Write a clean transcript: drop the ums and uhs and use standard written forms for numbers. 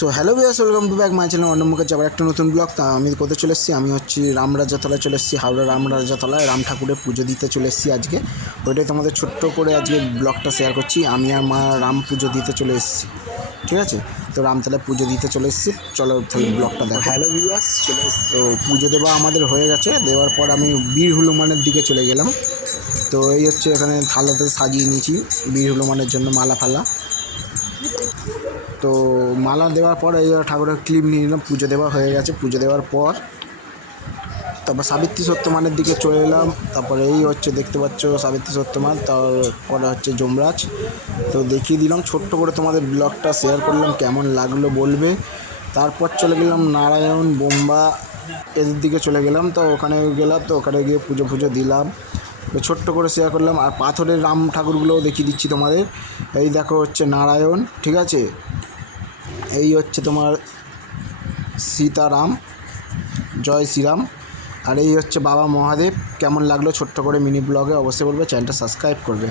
So hello viewers, welcome to back my channel অন্যমুখে যাবার একটা নতুন ব্লগ। তা আমি কোথায় চলে এসেছি, আমি হচ্ছি রামরাজাতলায় চলে এসেছি। হাওড়া রামরাজাতলায় রাম ঠাকুরের পুজো দিতে চলে এসেছি আজকে। ওইটাই তোমাদের ছোট্ট করে আজকে ব্লগটা শেয়ার করছি। আমি আর মা রাম পুজো দিতে চলে এসেছি, ঠিক আছে? তো রামতলায় পুজো দিতে চলে এসেছি, চলো তাহলে ব্লগটা দেখো। হ্যালো ভিউয়ার্স, চলে এসেছি। তো পুজো দেওয়া আমাদের হয়ে গেছে, দেওয়ার পর আমি বীর হনুমানের দিকে চলে গেলাম। তো এই হচ্ছে এখানে থালাতে সাজিয়ে নিয়েছি বীর হনুমানের জন্য মালা ফালা। তো মালা দেওয়ার পর এই ঠাকুরের ক্লিপ নিয়ে নিলাম। পুজো দেওয়া হয়ে গেছে। পুজো দেওয়ার পর তারপর সাবিত্রী সত্যমানের দিকে চলে এলাম। তারপরে এই হচ্ছে দেখতে পাচ্ছ সাবিত্রী সত্যমান, তারপরে হচ্ছে যমরাজ। তো দেখিয়ে দিলাম ছোট্ট করে, তোমাদের ব্লগটা শেয়ার করলাম, কেমন লাগলো বলবে। তারপর চলে গেলাম নারায়ণ বোম্বা এদের দিকে চলে গেলাম। তো ওখানে গেলাম, তো ওখানে গিয়ে পুজো দিলাম, ছোট্ট করে শেয়ার করলাম। আর পাথরের রাম ঠাকুরগুলোও দেখিয়ে দিচ্ছি তোমাদের। এই দেখো হচ্ছে নারায়ণ, ঠিক আছে? এই হচ্ছে তোমার সীতারাম, জয় শ্রীরাম। আর এই হচ্ছে বাবা মহাদেব। কেমন লাগলো ছোট্ট করে মিনি ব্লগে অবশ্যই বলবে, চ্যানেলটা সাবস্ক্রাইব করবে।